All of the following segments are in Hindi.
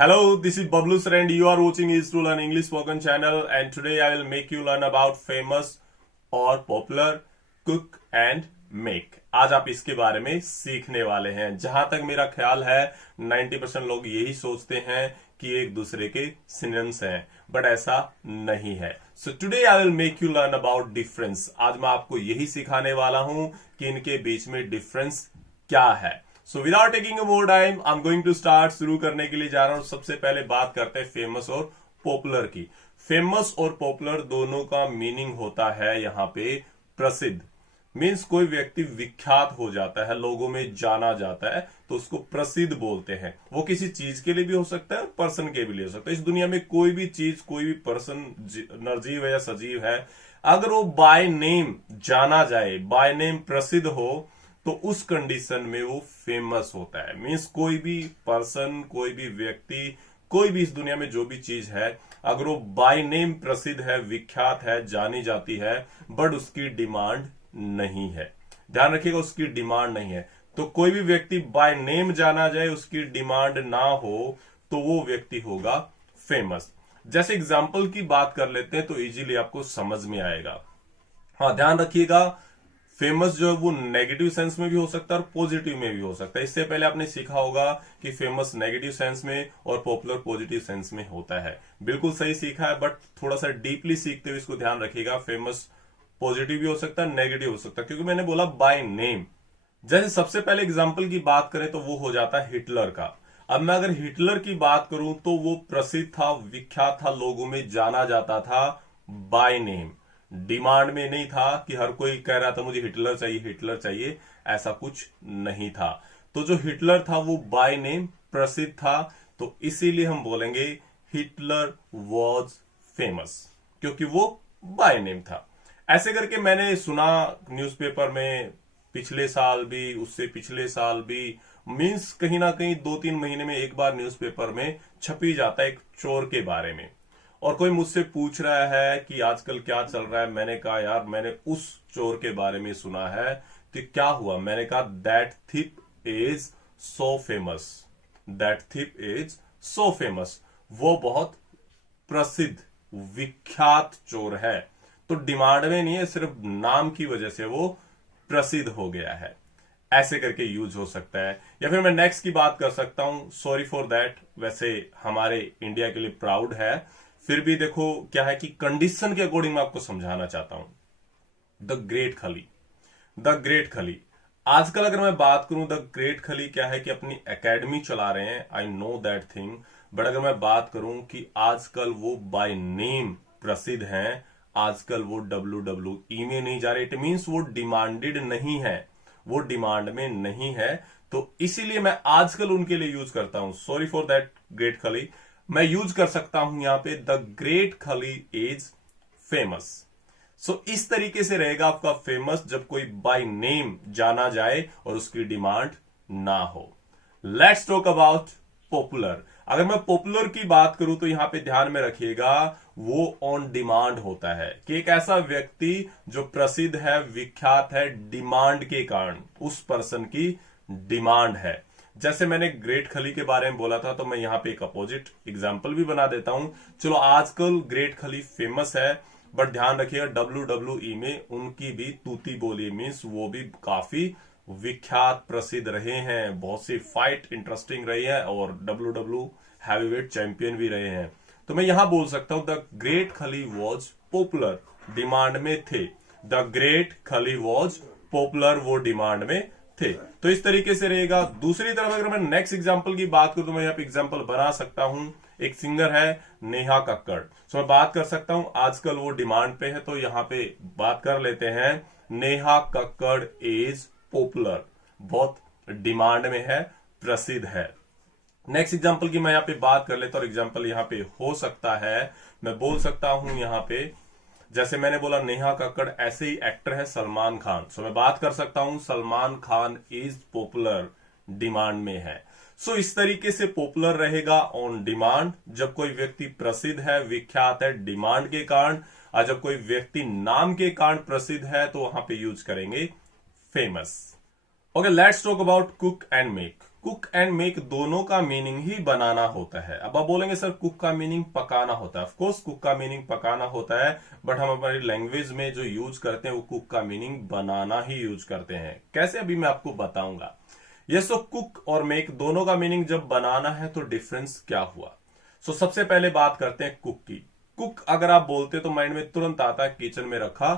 Hello, this is Bablu Sir and you are watching is to learn English spoken channel, and today I will make you learn about famous or popular cook and make. आज आप इसके बारे में सीखने वाले हैं। जहां तक मेरा ख्याल है 90% लोग यही सोचते हैं कि एक दूसरे के सिनोनिम्स हैं, बट ऐसा नहीं है। So today I will make you learn about difference. आज मैं आपको यही सिखाने वाला हूं कि इनके बीच में डिफरेंस क्या है। So without taking more time I am going to start. शुरू करने के लिए जा रहा हूं। सबसे पहले बात करते हैं फेमस और पॉपुलर की। फेमस और पॉपुलर दोनों का मीनिंग होता है यहाँ पे प्रसिद्ध। मीन्स कोई व्यक्ति विख्यात हो जाता है, लोगों में जाना जाता है, तो उसको प्रसिद्ध बोलते हैं। वो किसी चीज के लिए भी हो सकता है और पर्सन के भी लिए हो सकता है। इस दुनिया में कोई भी चीज, कोई भी पर्सन, निर्जीव है या सजीव है, अगर वो बाय नेम जाना जाए, बाय नेम प्रसिद्ध हो, तो उस कंडीशन में वो फेमस होता है। मीन्स कोई भी पर्सन, कोई भी व्यक्ति, कोई भी इस दुनिया में जो भी चीज है, अगर वो बाय नेम प्रसिद्ध है, विख्यात है, जानी जाती है, बट उसकी डिमांड नहीं है। ध्यान रखिएगा, उसकी डिमांड नहीं है। तो कोई भी व्यक्ति बाय नेम जाना जाए, उसकी डिमांड ना हो, तो वो व्यक्ति होगा फेमस। जैसे एग्जाम्पल की बात कर लेते हैं तो इजीली आपको समझ में आएगा। हाँ, ध्यान रखिएगा, फेमस जो है वो नेगेटिव सेंस में भी हो सकता है और पॉजिटिव में भी हो सकता है। इससे पहले आपने सीखा होगा कि फेमस नेगेटिव सेंस में और पॉपुलर पॉजिटिव सेंस में होता है। बिल्कुल सही सीखा है, बट थोड़ा सा डीपली सीखते हुए इसको ध्यान रखिएगा। फेमस पॉजिटिव भी हो सकता है, नेगेटिव हो सकता है, क्योंकि मैंने बोला बाय नेम। जैसे सबसे पहले एग्जाम्पल की बात करें तो वो हो जाता है हिटलर का। अब मैं अगर हिटलर की बात करूं तो वो प्रसिद्ध था, विख्यात था, लोगों में जाना जाता था बाय नेम। डिमांड में नहीं था कि हर कोई कह रहा था मुझे हिटलर चाहिए, हिटलर चाहिए, ऐसा कुछ नहीं था। तो जो हिटलर था वो बाय नेम प्रसिद्ध था, तो इसीलिए हम बोलेंगे हिटलर वॉज फेमस, क्योंकि वो बाय नेम था। ऐसे करके मैंने सुना न्यूज़पेपर में, पिछले साल भी, उससे पिछले साल भी, मीन्स कहीं ना कहीं 2-3 महीने में एक बार न्यूज़पेपर में छपी जाता है एक चोर के बारे में। और कोई मुझसे पूछ रहा है कि आजकल क्या चल रहा है। मैंने कहा यार, मैंने उस चोर के बारे में सुना है, तो क्या हुआ? मैंने कहा that tip is so famous, that tip is so famous. वो बहुत प्रसिद्ध, विख्यात चोर है। तो डिमांड में नहीं है, सिर्फ नाम की वजह से वो प्रसिद्ध हो गया है। ऐसे करके यूज हो सकता है। या फिर मैं नेक्स्ट की बात कर सकता हूं, सॉरी फॉर दैट। वैसे हमारे इंडिया के लिए प्राउड है, फिर भी देखो क्या है कि कंडीशन के अकॉर्डिंग मैं आपको समझाना चाहता हूं। द ग्रेट खली, द ग्रेट खली। आजकल अगर मैं बात करूं, द ग्रेट खली क्या है कि अपनी एकेडमी चला रहे हैं, I know that thing. But अगर मैं बात करूं कि आजकल वो बाय नेम प्रसिद्ध हैं, आजकल वो WWE में नहीं जा रहे, इट मीन्स वो डिमांडेड नहीं है, वो डिमांड में नहीं है। तो इसीलिए मैं आजकल उनके लिए यूज करता हूं, सॉरी फॉर दैट ग्रेट खली। मैं यूज कर सकता हूं यहां पे द ग्रेट खली इज फेमस। सो इस तरीके से रहेगा आपका फेमस, जब कोई बाय नेम जाना जाए और उसकी डिमांड ना हो। Let's talk about popular. अगर मैं पॉपुलर की बात करूं तो यहां पे ध्यान में रखिएगा, वो ऑन डिमांड होता है कि एक ऐसा व्यक्ति जो प्रसिद्ध है, विख्यात है, डिमांड के कारण, उस पर्सन की डिमांड है। जैसे मैंने ग्रेट खली के बारे में बोला था, तो मैं यहां पे एक अपोजिट एग्जांपल भी बना देता हूं। चलो, आजकल ग्रेट खली फेमस है, बट ध्यान रखिएगा WWE में उनकी भी तूती बोली, मीन्स वो भी काफी विख्यात, प्रसिद्ध रहे हैं, बहुत सी फाइट इंटरेस्टिंग रही है और WWE हैवीवेट चैंपियन भी रहे हैं। तो मैं यहां बोल सकता हूं द ग्रेट खली वॉज पॉपुलर, डिमांड में थे। द ग्रेट खली वॉज पॉपुलर, वो डिमांड में थे। तो इस तरीके से रहेगा। दूसरी तरफ अगर मैं नेक्स्ट एग्जांपल की बात करूं तो मैं यहाँ पे एग्जांपल बना सकता हूं। एक सिंगर है नेहा कक्कड़, तो मैं बात कर सकता हूं आजकल वो डिमांड पे है, तो यहाँ पे बात कर लेते हैं नेहा कक्कड़ इज पॉपुलर, बहुत डिमांड में है, प्रसिद्ध है। नेक्स्ट एग्जांपल की मैं यहाँ पे बात कर लेता हूं। एग्जांपल यहाँ पे हो सकता है, मैं बोल सकता हूं यहाँ पे, जैसे मैंने बोला नेहा कक्कड़, ऐसे ही एक्टर है सलमान खान। सो मैं बात कर सकता हूं Salman Khan is popular, demand में है। सो इस तरीके से पॉपुलर रहेगा ऑन डिमांड, जब कोई व्यक्ति प्रसिद्ध है, विख्यात है, डिमांड के कारण। और जब कोई व्यक्ति नाम के कारण प्रसिद्ध है, तो वहां पे यूज करेंगे famous. Okay, let's talk about cook and make. Cook and make दोनों का मीनिंग ही बनाना होता है। अब आप बोलेंगे सर कुक का मीनिंग पकाना होता है। ऑफ कोर्स कुक का मीनिंग पकाना होता है, बट हम हमारी लैंग्वेज में जो यूज करते हैं वो कुक का मीनिंग बनाना ही यूज करते हैं। कैसे, अभी मैं आपको बताऊंगा। यस, तो कुक और मेक दोनों का मीनिंग जब बनाना है तो डिफरेंस क्या हुआ। सबसे पहले बात करते हैं कुक की। कुक अगर आप बोलते तो माइंड में तुरंत आता है किचन में रखा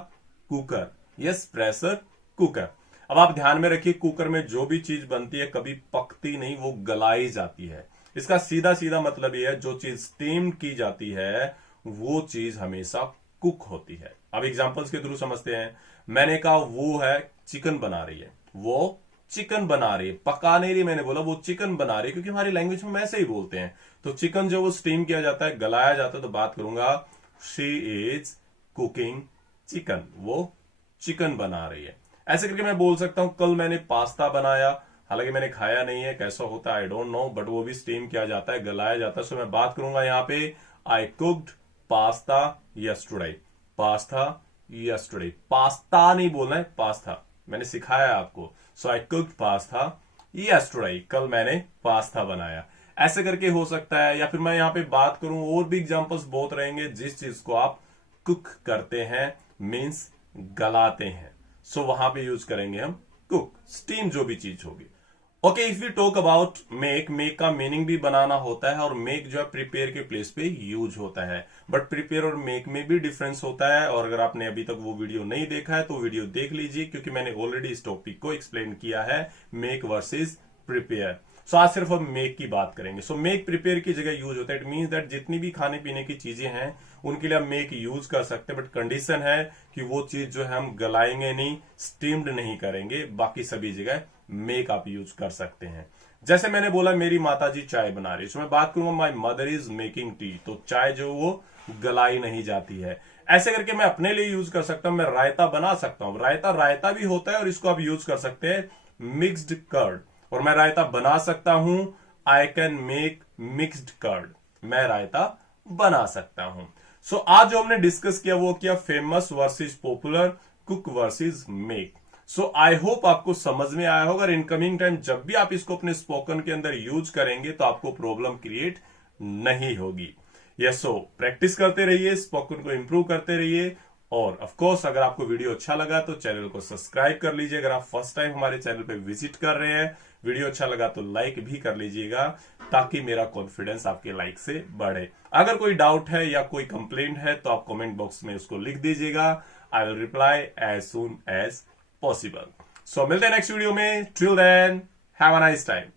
कुकर, यस, प्रेशर कुकर। अब आप ध्यान में रखिए, कुकर में जो भी चीज बनती है कभी पकती नहीं, वो गलाई जाती है। इसका सीधा सीधा मतलब यह है जो चीज स्टीम की जाती है वो चीज हमेशा कुक होती है। अब एग्जांपल्स के थ्रू समझते हैं। मैंने कहा वो है चिकन बना रही है, वो चिकन बना रही है, पका नहीं रही। मैंने बोला वो चिकन बना रही है, क्योंकि हमारी लैंग्वेज में हम ऐसे ही बोलते हैं। तो चिकन जो वो स्टीम किया जाता है, गलाया जाता है, तो बात करूंगा शी इज कुकिंग चिकन, वो चिकन बना रही है। ऐसे करके मैं बोल सकता हूं कल मैंने पास्ता बनाया, हालांकि मैंने खाया नहीं है, कैसा होता है आई डोंट नो, बट वो भी स्टीम किया जाता है, गलाया जाता है। सो मैं बात करूंगा यहाँ पे I cooked pasta yesterday, pasta yesterday. Pasta नहीं बोलना है, पास्ता, मैंने सिखाया आपको। So I cooked pasta yesterday, कल मैंने पास्ता बनाया। ऐसे करके हो सकता है। या फिर मैं यहाँ पे बात करूं, और भी एग्जांपल्स बहुत रहेंगे। जिस चीज को आप कुक करते हैं मीन्स गलाते हैं, वहां पे यूज करेंगे हम कुक, स्टीम जो भी चीज होगी। Okay, if you talk about make, make का मीनिंग भी बनाना होता है, और मेक जो है प्रिपेयर के प्लेस पे यूज होता है। बट प्रिपेयर और मेक में भी डिफरेंस होता है, और अगर आपने अभी तक वो वीडियो नहीं देखा है तो वीडियो देख लीजिए, क्योंकि मैंने ऑलरेडी इस टॉपिक को एक्सप्लेन किया है, मेक वर्सेस प्रिपेयर। आज सिर्फ हम मेक की बात करेंगे। मेक प्रिपेयर की जगह यूज होता है। इट मीन्स दैट जितनी भी खाने पीने की चीजें हैं उनके लिए हम मेक यूज कर सकते हैं, बट कंडीशन है कि वो चीज जो है हम गलाएंगे नहीं, स्टीम्ड नहीं करेंगे। बाकी सभी जगह मेक आप यूज कर सकते हैं। जैसे मैंने बोला मेरी माताजी चाय बना रही है, मैं बात करूंगा my mother is making tea, तो चाय जो वो गलाई नहीं जाती है। ऐसे करके मैं अपने लिए यूज कर सकता हूं। मैं रायता बना सकता हूं, रायता रायता भी होता है, और इसको आप यूज कर सकते हैं मिक्स्ड कर्ड, और मैं रायता बना सकता हूं I can make mixed curd, मैं रायता बना सकता हूं। आज जो हमने डिस्कस किया वो किया famous versus popular, cook versus make. I hope आपको समझ में आया होगा। इनकमिंग टाइम जब भी आप इसको अपने स्पोकन के अंदर यूज करेंगे तो आपको प्रॉब्लम क्रिएट नहीं होगी। यस, प्रैक्टिस करते रहिए, स्पोकन को इंप्रूव करते रहिए। और ऑफ कोर्स अगर आपको वीडियो अच्छा लगा तो चैनल को सब्सक्राइब कर लीजिए। अगर आप फर्स्ट टाइम हमारे चैनल पे विजिट कर रहे हैं, वीडियो अच्छा लगा तो लाइक भी कर लीजिएगा, ताकि मेरा कॉन्फिडेंस आपके लाइक से बढ़े। अगर कोई डाउट है या कोई कंप्लेंट है तो आप कमेंट बॉक्स में उसको लिख दीजिएगा। I will reply as soon as possible. मिलते हैं नेक्स्ट वीडियो में। Till then have a nice time.